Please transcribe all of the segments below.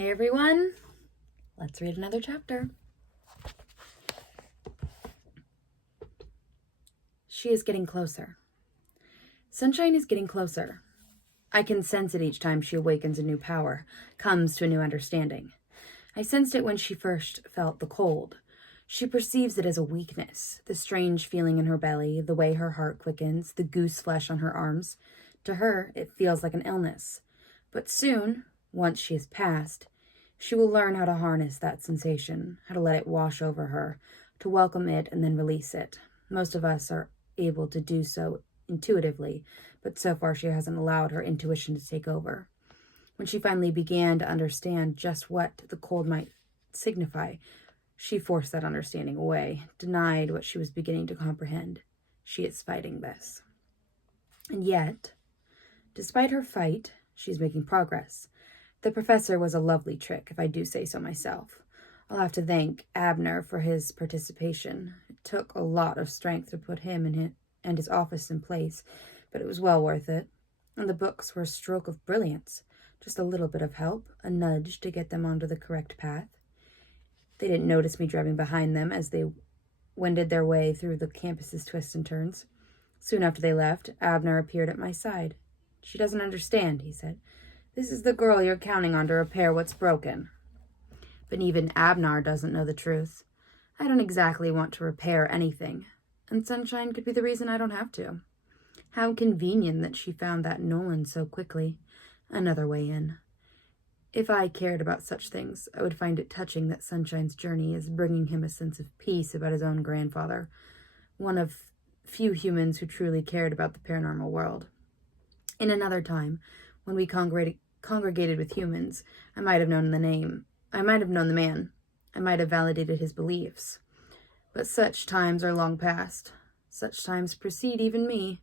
Hey everyone, let's read another chapter. She is getting closer. Sunshine is getting closer. I can sense it each time she awakens a new power, comes to a new understanding. I sensed it when she first felt the cold. She perceives it as a weakness, the strange feeling in her belly, the way her heart quickens, the goose flesh on her arms. To her, it feels like an illness. But soon, once she is past, she will learn how to harness that sensation, how to let it wash over her, to welcome it and then release it. Most of us are able to do so intuitively, but so far she hasn't allowed her intuition to take over. When she finally began to understand just what the cold might signify, she forced that understanding away, denied what she was beginning to comprehend. She is fighting this. And yet, despite her fight, she's making progress. The professor was a lovely trick, if I do say so myself. I'll have to thank Abner for his participation. It took a lot of strength to put him and his office in place, but it was well worth it. And the books were a stroke of brilliance. Just a little bit of help, a nudge to get them onto the correct path. They didn't notice me driving behind them as they wended their way through the campus's twists and turns. Soon after they left, Abner appeared at my side. "She doesn't understand," he said. "This is the girl you're counting on to repair what's broken." But even Abner doesn't know the truth. I don't exactly want to repair anything, and Sunshine could be the reason I don't have to. How convenient that she found that Nolan so quickly. Another way in. If I cared about such things, I would find it touching that Sunshine's journey is bringing him a sense of peace about his own grandfather, one of few humans who truly cared about the paranormal world. In another time, when we congregated with humans, I might have known the man. I might have validated his beliefs. But such times are long past. Such times precede even me,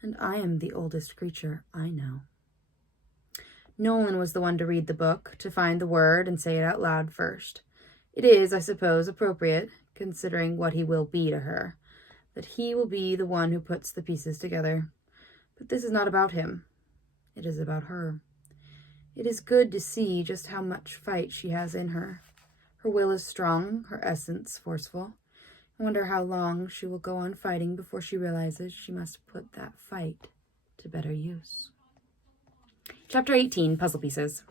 and I am the oldest creature I know. Nolan was the one to read the book, to find the word and say it out loud first. It is, I suppose, appropriate, considering what he will be to her, that he will be the one who puts the pieces together. But this is not about him. It is about her. It is good to see just how much fight she has in her. Her will is strong, her essence forceful. I wonder how long she will go on fighting before she realizes she must put that fight to better use. Chapter 18, Puzzle Pieces.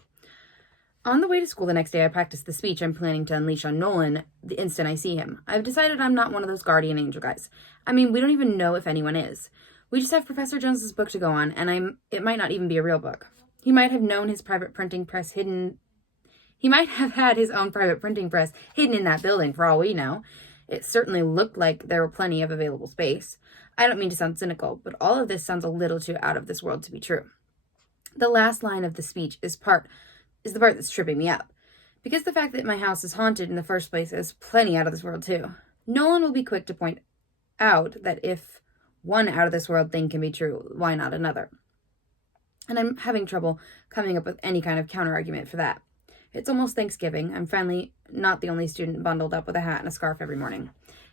On the way to school the next day, I practiced the speech I'm planning to unleash on Nolan the instant I see him. I've decided I'm not one of those guardian angel guys. I mean, we don't even know if anyone is. We just have Professor Jones's book to go on, and it might not even be a real book. He might have known his private printing press hidden. He might have had his own private printing press hidden in that building, for all we know. It certainly looked like there were plenty of available space. I don't mean to sound cynical, but all of this sounds a little too out of this world to be true. The last line of the speech is the part that's tripping me up. Because the fact that my house is haunted in the first place is plenty out of this world too. Nolan will be quick to point out that if one out of this world thing can be true, why not another? And I'm having trouble coming up with any kind of counter-argument for that. It's almost Thanksgiving. I'm finally not the only student bundled up with a hat and a scarf every morning.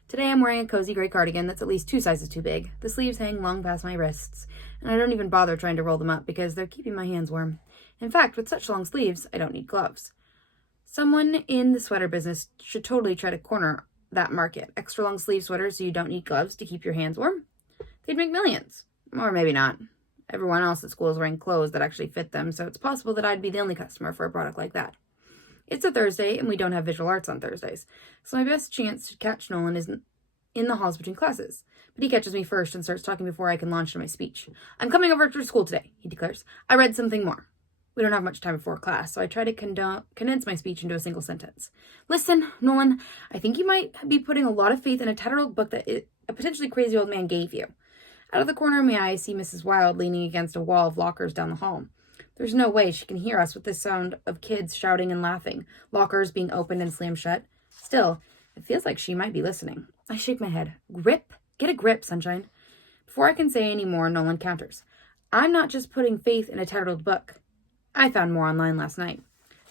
Today I'm wearing a cozy gray cardigan that's at least 2 sizes too big. The sleeves hang long past my wrists, and I don't even bother trying to roll them up because they're keeping my hands warm. In fact, with such long sleeves, I don't need gloves. Someone in the sweater business should totally try to corner that market. Extra long sleeve sweaters so you don't need gloves to keep your hands warm? They'd make millions. Or maybe not. Everyone else at school is wearing clothes that actually fit them, so it's possible that I'd be the only customer for a product like that. It's a Thursday, and we don't have visual arts on Thursdays, so my best chance to catch Nolan is in the halls between classes. But he catches me first and starts talking before I can launch into my speech. "I'm coming over after school today," he declares. "I read something more." We don't have much time before class, so I try to condense my speech into a single sentence. "Listen, Nolan, I think you might be putting a lot of faith in a tattered old book that a potentially crazy old man gave you." Out of the corner of my eye, I see Mrs. Wilde leaning against a wall of lockers down the hall. There's no way she can hear us with the sound of kids shouting and laughing, lockers being opened and slammed shut. Still, it feels like she might be listening. I shake my head. Get a grip, Sunshine. Before I can say any more, Nolan counters. "I'm not just putting faith in a tattered old book. I found more online last night."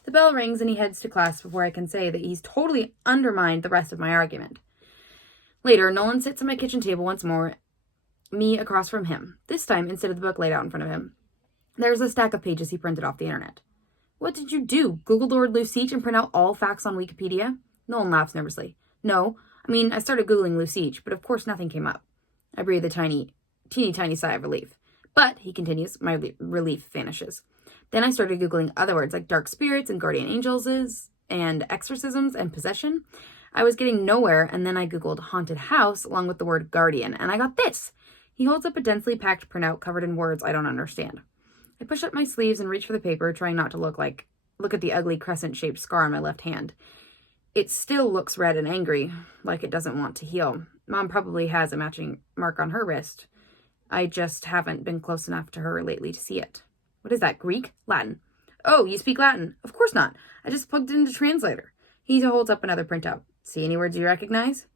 The bell rings and he heads to class before I can say that he's totally undermined the rest of my argument. Later, Nolan sits at my kitchen table once more, me across from him. This time, instead of the book laid out in front of him, there's a stack of pages he printed off the internet. What did you do? Google the word Luciche and print out all facts on Wikipedia? Nolan laughs nervously. No, I started Googling Luciche, but of course nothing came up. I breathe a teeny tiny sigh of relief. But, he continues, my relief vanishes. Then I started Googling other words like dark spirits and guardian angels and exorcisms and possession. I was getting nowhere, and then I Googled haunted house along with the word guardian, and I got this. He holds up a densely packed printout covered in words I don't understand. I push up my sleeves and reach for the paper, trying not to look at the ugly crescent-shaped scar on my left hand. It still looks red and angry, like it doesn't want to heal. Mom probably has a matching mark on her wrist. I just haven't been close enough to her lately to see it. What is that, Greek? Latin? Oh, you speak Latin? Of course not. I just plugged it into Translator. He holds up another printout. See any words you recognize?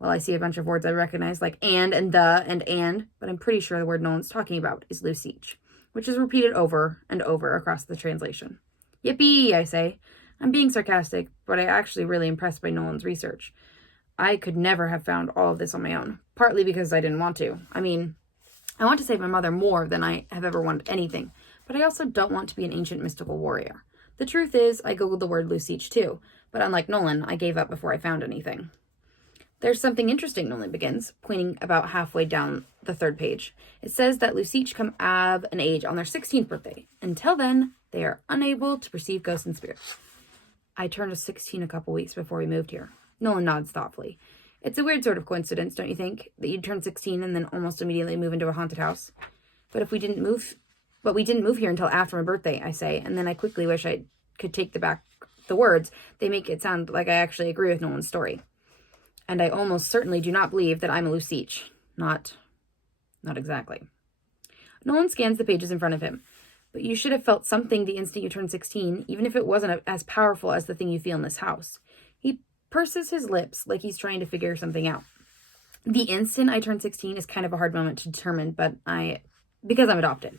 Well, I see a bunch of words I recognize, like and the, but I'm pretty sure the word Nolan's talking about is Luciche, which is repeated over and over across the translation. Yippee, I say. I'm being sarcastic, but I'm actually really impressed by Nolan's research. I could never have found all of this on my own, partly because I didn't want to. I want to save my mother more than I have ever wanted anything, but I also don't want to be an ancient mystical warrior. The truth is, I googled the word Luciche too, but unlike Nolan, I gave up before I found anything. There's something interesting, Nolan begins, pointing about halfway down the third page. It says that Luciche come of an age on their 16th birthday. Until then, they are unable to perceive ghosts and spirits. I turned 16 a couple weeks before we moved here. Nolan nods thoughtfully. It's a weird sort of coincidence, don't you think, that you'd turn 16 and then almost immediately move into a haunted house? But we didn't move here until after my birthday, I say, and then I quickly wish I could take the words. They make it sound like I actually agree with Nolan's story. And I almost certainly do not believe that I'm a Luciche. Not exactly. Nolan scans the pages in front of him. But you should have felt something the instant you turned 16, even if it wasn't as powerful as the thing you feel in this house. He purses his lips like he's trying to figure something out. The instant I turned 16 is kind of a hard moment to determine, because I'm adopted.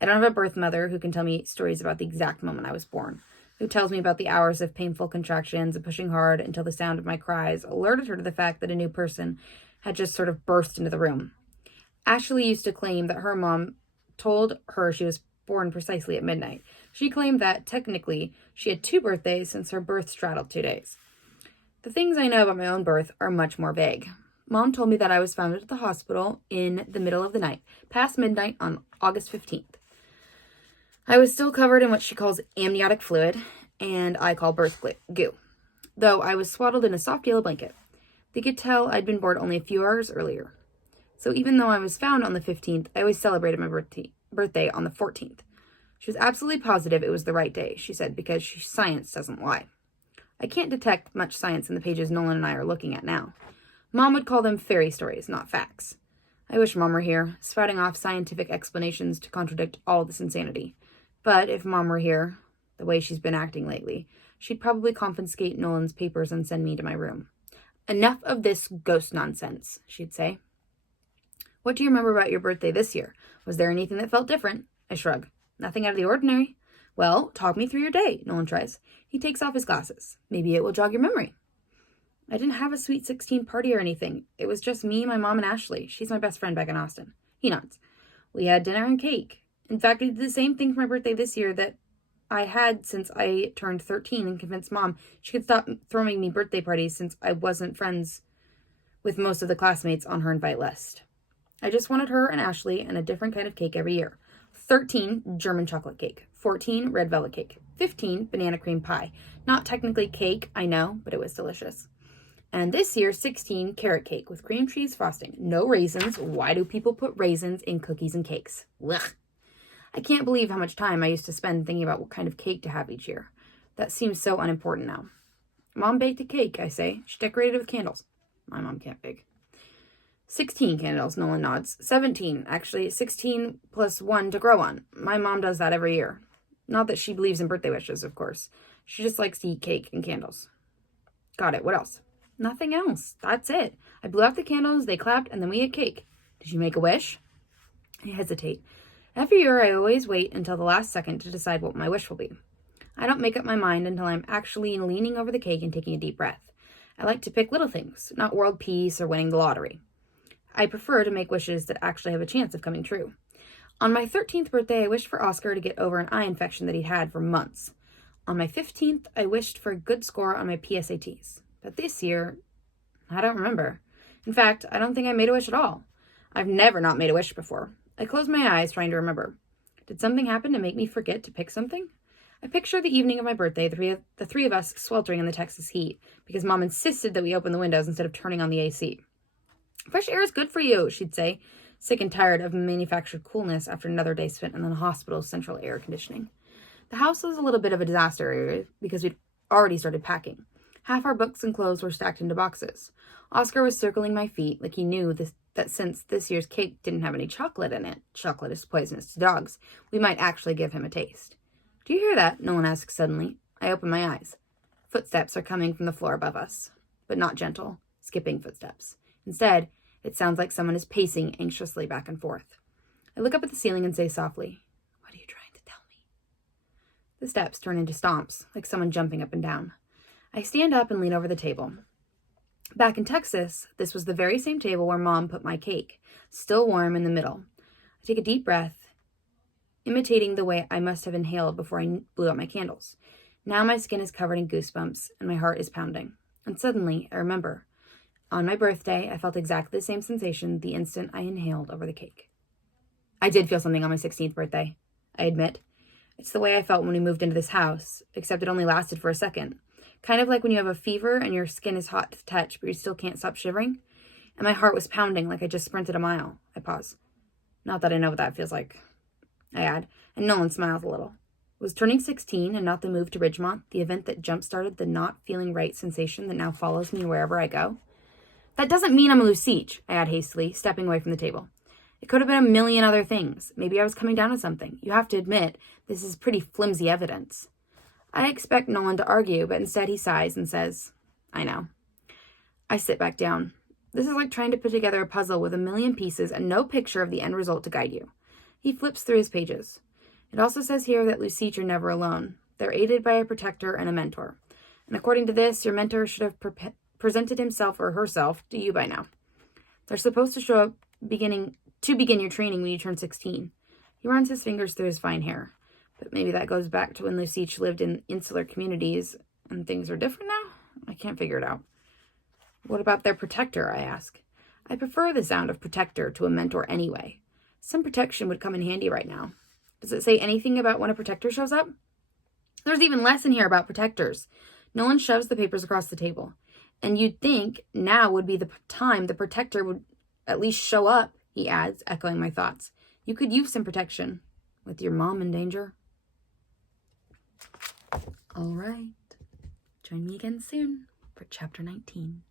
I don't have a birth mother who can tell me stories about the exact moment I was born, who tells me about the hours of painful contractions and pushing hard until the sound of my cries alerted her to the fact that a new person had just sort of burst into the room. Ashley used to claim that her mom told her she was born precisely at midnight. She claimed that, technically, she had 2 birthdays since her birth straddled 2 days. The things I know about my own birth are much more vague. Mom told me that I was found at the hospital in the middle of the night, past midnight on August 15th. I was still covered in what she calls amniotic fluid, and I call birth goo, though I was swaddled in a soft yellow blanket. They could tell I'd been born only a few hours earlier. So even though I was found on the 15th, I always celebrated my birthday on the 14th. She was absolutely positive it was the right day, she said, because science doesn't lie. I can't detect much science in the pages Nolan and I are looking at now. Mom would call them fairy stories, not facts. I wish Mom were here, spouting off scientific explanations to contradict all this insanity. But if Mom were here, the way she's been acting lately, she'd probably confiscate Nolan's papers and send me to my room. Enough of this ghost nonsense, she'd say. What do you remember about your birthday this year? Was there anything that felt different? I shrug. Nothing out of the ordinary. Well, talk me through your day, Nolan tries. He takes off his glasses. Maybe it will jog your memory. I didn't have a sweet 16 party or anything. It was just me, my mom, and Ashley. She's my best friend back in Austin. He nods. We had dinner and cake. In fact, I did the same thing for my birthday this year that I had since I turned 13 and convinced Mom she could stop throwing me birthday parties since I wasn't friends with most of the classmates on her invite list. I just wanted her and Ashley and a different kind of cake every year. 13, German chocolate cake. 14, red velvet cake. 15, banana cream pie. Not technically cake, I know, but it was delicious. And this year, 16, carrot cake with cream cheese frosting. No raisins. Why do people put raisins in cookies and cakes? Ugh. I can't believe how much time I used to spend thinking about what kind of cake to have each year. That seems so unimportant now. Mom baked a cake, I say. She decorated it with candles. My mom can't bake. 16 candles, Nolan nods. 17, actually. 16 plus 1 to grow on. My mom does that every year. Not that she believes in birthday wishes, of course. She just likes to eat cake and candles. Got it. What else? Nothing else. That's it. I blew out the candles, they clapped, and then we ate cake. Did you make a wish? I hesitate. Every year, I always wait until the last second to decide what my wish will be. I don't make up my mind until I'm actually leaning over the cake and taking a deep breath. I like to pick little things, not world peace or winning the lottery. I prefer to make wishes that actually have a chance of coming true. On my 13th birthday, I wished for Oscar to get over an eye infection that he'd had for months. On my 15th, I wished for a good score on my PSATs. But this year, I don't remember. In fact, I don't think I made a wish at all. I've never not made a wish before. I closed my eyes trying to remember. Did something happen to make me forget to pick something? I picture the evening of my birthday, the three of us sweltering in the Texas heat, because Mom insisted that we open the windows instead of turning on the AC. Fresh air is good for you, she'd say, sick and tired of manufactured coolness after another day spent in the hospital's central air conditioning. The house was a little bit of a disaster area because we'd already started packing. Half our books and clothes were stacked into boxes. Oscar was circling my feet like he knew that since this year's cake didn't have any chocolate in it, chocolate is poisonous to dogs, we might actually give him a taste. Do you hear that? Nolan asked suddenly. I opened my eyes. Footsteps are coming from the floor above us, but not gentle, skipping footsteps. Instead, it sounds like someone is pacing anxiously back and forth. I look up at the ceiling and say softly, "What are you trying to tell me?" The steps turn into stomps, like someone jumping up and down. I stand up and lean over the table. Back in Texas, this was the very same table where Mom put my cake, still warm in the middle. I take a deep breath, imitating the way I must have inhaled before I blew out my candles. Now my skin is covered in goosebumps and my heart is pounding. And suddenly, I remember. On my birthday, I felt exactly the same sensation the instant I inhaled over the cake. I did feel something on my 16th birthday, I admit. It's the way I felt when we moved into this house, except it only lasted for a second. Kind of like when you have a fever and your skin is hot to the touch, but you still can't stop shivering. And my heart was pounding like I just sprinted a mile. I pause. Not that I know what that feels like, I add, and Nolan smiles a little. Was turning 16 and not the move to Ridgemont the event that jump-started the not feeling right sensation that now follows me wherever I go? That doesn't mean I'm a Lucich, I add hastily, stepping away from the table. It could have been a million other things. Maybe I was coming down on something. You have to admit, this is pretty flimsy evidence. I expect Nolan to argue, but instead he sighs and says, I know. I sit back down. This is like trying to put together a puzzle with a million pieces and no picture of the end result to guide you. He flips through his pages. It also says here that Lucich are never alone. They're aided by a protector and a mentor. And according to this, your mentor should have presented himself or herself to you by now. They're supposed to show up to begin your training when you turn 16. He runs his fingers through his fine hair. But maybe that goes back to when Lucich lived in insular communities and things are different now? I can't figure it out. What about their protector, I ask. I prefer the sound of protector to a mentor anyway. Some protection would come in handy right now. Does it say anything about when a protector shows up? There's even less in here about protectors. Nolan shoves the papers across the table. And you'd think now would be the time the protector would at least show up, he adds, echoing my thoughts. You could use some protection with your mom in danger. All right. Join me again soon for chapter 19.